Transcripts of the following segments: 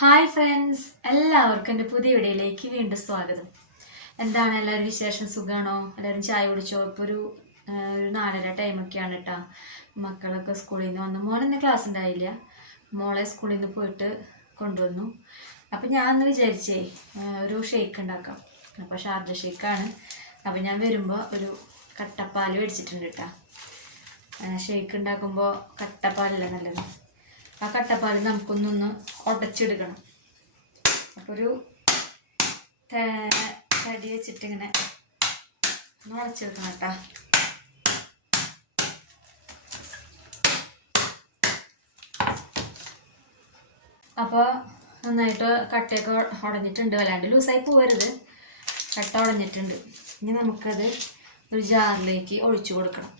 Hi friends എല്ലാവർക്കും എന്റെ പുതിയ വീഡിയോയിലേക്ക് വീണ്ടും സ്വാഗതം. എന്താണ് എല്ലാവരും വിശേഷം? സുഖമാണോ എല്ലാവരും ചായ കുടിച്ചോ? ഇപ്പോൾ ഒരു ഒരു നാലര ടൈമൊക്കെയാണ് കേട്ടോ മക്കളൊക്കെ സ്കൂളിൽ നിന്ന് വന്നു. മോനൊന്നും ക്ലാസ് ഉണ്ടായില്ല മോളെ സ്കൂളിൽ നിന്ന് പോയിട്ട് കൊണ്ടുവന്നു. അപ്പം ഞാൻ അന്ന് വിചാരിച്ചേ ഒരു ഷേക്ക് ഉണ്ടാക്കാം അപ്പോൾ ഷാർജ ഷേക്കാണ് അപ്പം ഞാൻ വരുമ്പോൾ ഒരു കട്ടപ്പാൽ മേടിച്ചിട്ടുണ്ട് കേട്ടോ ഷേക്ക് ഉണ്ടാക്കുമ്പോൾ കട്ടപ്പാലല്ല നല്ലത്? ആ കട്ടപ്പാൽ നമുക്കൊന്നൊന്ന് ഉടച്ചെടുക്കണം. അപ്പോൾ ഒരു തടി വെച്ചിട്ട് ഇങ്ങനെ ഒന്ന് ഉടച്ചെടുക്കണം കേട്ടോ. അപ്പോൾ നന്നായിട്ട് കട്ടയൊക്കെ ഉടഞ്ഞിട്ടുണ്ട്. വല്ലാണ്ട് ലൂസായി പോവരുത്. കട്ട ഉടഞ്ഞിട്ടുണ്ട്. ഇനി നമുക്കത് ഒരു ജാറിലേക്ക് ഒഴിച്ചു കൊടുക്കണം.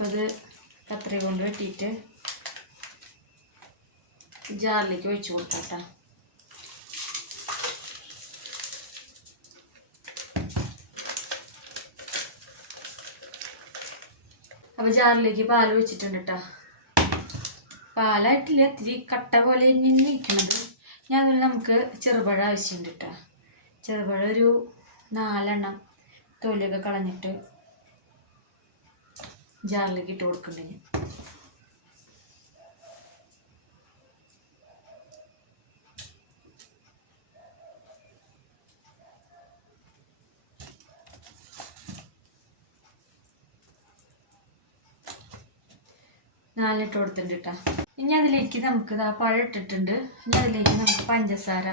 അപ്പോൾ അത് കത്രി കൊണ്ട് വെട്ടിയിട്ട് ജാറിലേക്ക് ഒഴിച്ചു കൊടുക്കാം അപ്പൊ ജാറിലേക്ക് പാൽ ഒഴിച്ചിട്ടുണ്ട് കേട്ടോ പാലായിട്ടില്ല ഇത്തിരി കട്ട പോലെ തന്നെയാണ് ഇരിക്കുന്നത് ഞാൻ നമുക്ക് ചെറുപഴം ആവശ്യമുണ്ട് കേട്ടോ ചെറുപഴ ഒരു നാലെണ്ണം തൊലിയൊക്കെ കളഞ്ഞിട്ട് ജാറിലേക്ക് ഇട്ട് കൊടുക്കണ്ടേ നാലിട്ട് കൊടുത്തിട്ടുണ്ട് കേട്ടോ ഇനി അതിലേക്ക് നമുക്ക് ഇതാ പഴം ഇട്ടിട്ടുണ്ട്. ഇനി അതിലേക്ക് നമുക്ക് പഞ്ചസാര.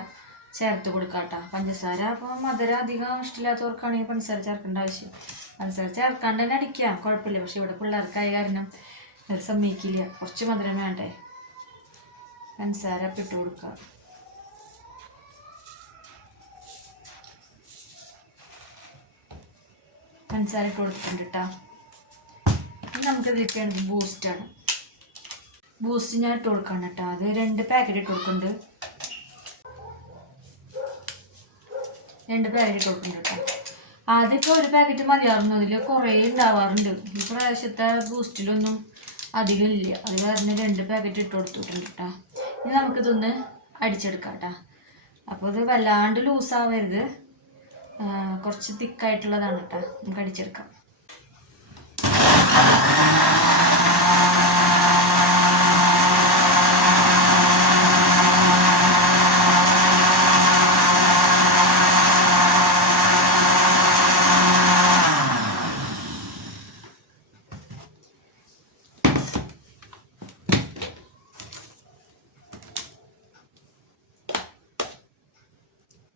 ചേർത്ത് കൊടുക്കാം കേട്ടോ പഞ്ചസാര അപ്പോൾ മധുരം അധികം ഇഷ്ടമില്ലാത്തവർക്കാണെങ്കിൽ പഞ്ചസാര ചേർക്കേണ്ട ആവശ്യം. പഞ്ചസാര ചേർക്കാണ്ട് തന്നെ അടിക്കാം. കുഴപ്പമില്ല. പക്ഷെ ഇവിടെ പിള്ളേർക്കായ കാരണം അത് സമ്മതിക്കില്ല. കുറച്ച് മധുരം വേണ്ടേ? പഞ്ചസാര അപ്പം ഇട്ട് കൊടുക്കുക. പഞ്ചസാര ഇട്ട് കൊടുത്തിട്ടുണ്ട് കേട്ടോ ഇനി നമുക്ക് ഇതിലേക്ക് വേണ്ടത് ബൂസ്റ്റാണ് ബൂസ്റ്റ് ഞാൻ ഇട്ട് കൊടുക്കണം കേട്ടോ. അത് രണ്ട് പാക്കറ്റ് ഇട്ട് കൊടുക്കുന്നുണ്ട്. രണ്ട് പാക്കറ്റ് കൊടുക്കുന്നുണ്ട് ആദ്യമൊക്കെ ഒരു പാക്കറ്റ് മതിയായിരുന്നു. അതിൽ കുറേ ഉണ്ടാവാറുണ്ട്. ഈ പ്രാവശ്യത്തെ ബൂസ്റ്റിലൊന്നും അധികം ഇല്ല. അത് കാരണം രണ്ട് പാക്കറ്റ് ഇട്ട് കൊടുത്തിട്ടുണ്ട് കേട്ടോ ഇനി നമുക്കിതൊന്ന് അടിച്ചെടുക്കാം കേട്ടോ അപ്പോൾ ഇത് വല്ലാണ്ട് ലൂസാവരുത് കുറച്ച് തിക്കായിട്ടുള്ളതാണ് കേട്ടോ നമുക്ക് അടിച്ചെടുക്കാം.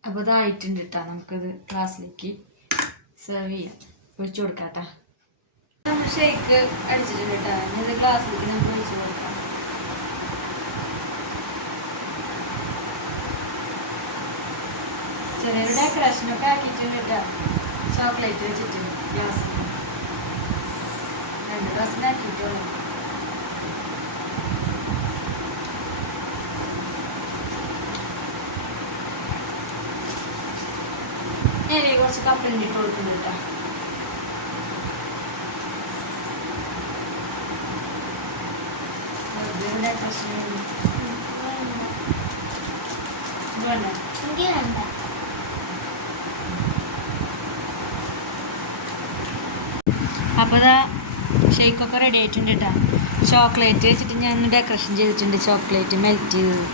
അപ്പോൾ ഇതായിട്ടുണ്ട് കേട്ടോ നമുക്കത് ഗ്ലാസ്സിലേക്ക് സെർവ് ചെയ്യാം. ഒഴിച്ചു കൊടുക്കാം നമ്മൾ ഷേക്ക് അടിച്ചിട്ടുണ്ട് കേട്ടോ ഇത് ഗ്ലാസ്സിലേക്ക് നമുക്ക് ഒഴിച്ചു കൊടുക്കാം. ചെറിയൊരു ഡെക്കറേഷനൊക്കെ ആക്കിയിട്ടുണ്ട് കേട്ടോ ചോക്ലേറ്റ് വെച്ചിട്ടുണ്ട് ഗ്ലാസ്സിൽ. രണ്ട് ഗ്ലാസ്സിലാക്കിയിട്ടുള്ളൂ ഞാൻ കുറച്ച് കപ്പലിന്റെ ഇട്ട് കൊടുക്കുന്നുണ്ട് കേട്ടോ. അപ്പോൾ ഇതാ റെഡി ആയിട്ടുണ്ട് കേട്ടോ. ചോക്ലേറ്റ് വെച്ചിട്ട് ഞാൻ ഒന്ന് ഡെക്കറേഷൻ ചെയ്തിട്ടുണ്ട്. ചോക്ലേറ്റ് മെൽറ്റ് ചെയ്തത്.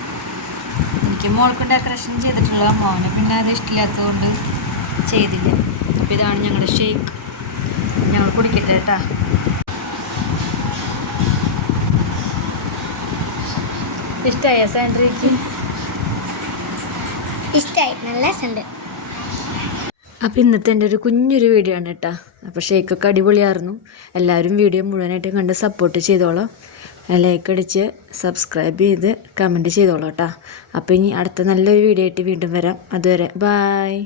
എനിക്ക് മോൾക്കും ഡെക്കറേഷൻ ചെയ്തിട്ടുള്ള മോനെ. പിന്നെ അത് ഇഷ്ടമില്ലാത്തതുകൊണ്ട് ചെയ്തില്ല. അപ്പോൾ ഇതാണ് ഞങ്ങളുടെ ഷേക്ക്. ഞങ്ങൾ കുടിക്കട്ടെ കേട്ടാ. ഇഷ്ടമായ സാൻഡ്രിക്ക് ഇഷ്ടമായി നല്ല രസമുണ്ട് അപ്പോൾ ഇന്നത്തെ എന്റെ ഒരു കുഞ്ഞൊരു വീഡിയോ ആണ് കേട്ടോ. അപ്പോൾ ഷേക്കൊക്കെ അടിപൊളിയായിരുന്നു. എല്ലാവരും വീഡിയോ മുഴുവനായിട്ട് കണ്ട് സപ്പോർട്ട് ചെയ്തോളാം. ലൈക്ക് അടിച്ച് സബ്സ്ക്രൈബ് ചെയ്ത് കമന്റ് ചെയ്തോളാം കേട്ടോ. അപ്പോൾ ഇനി അടുത്ത നല്ലൊരു വീഡിയോ ആയിട്ട് വീണ്ടും വരാം. അതുവരെ ബായ്.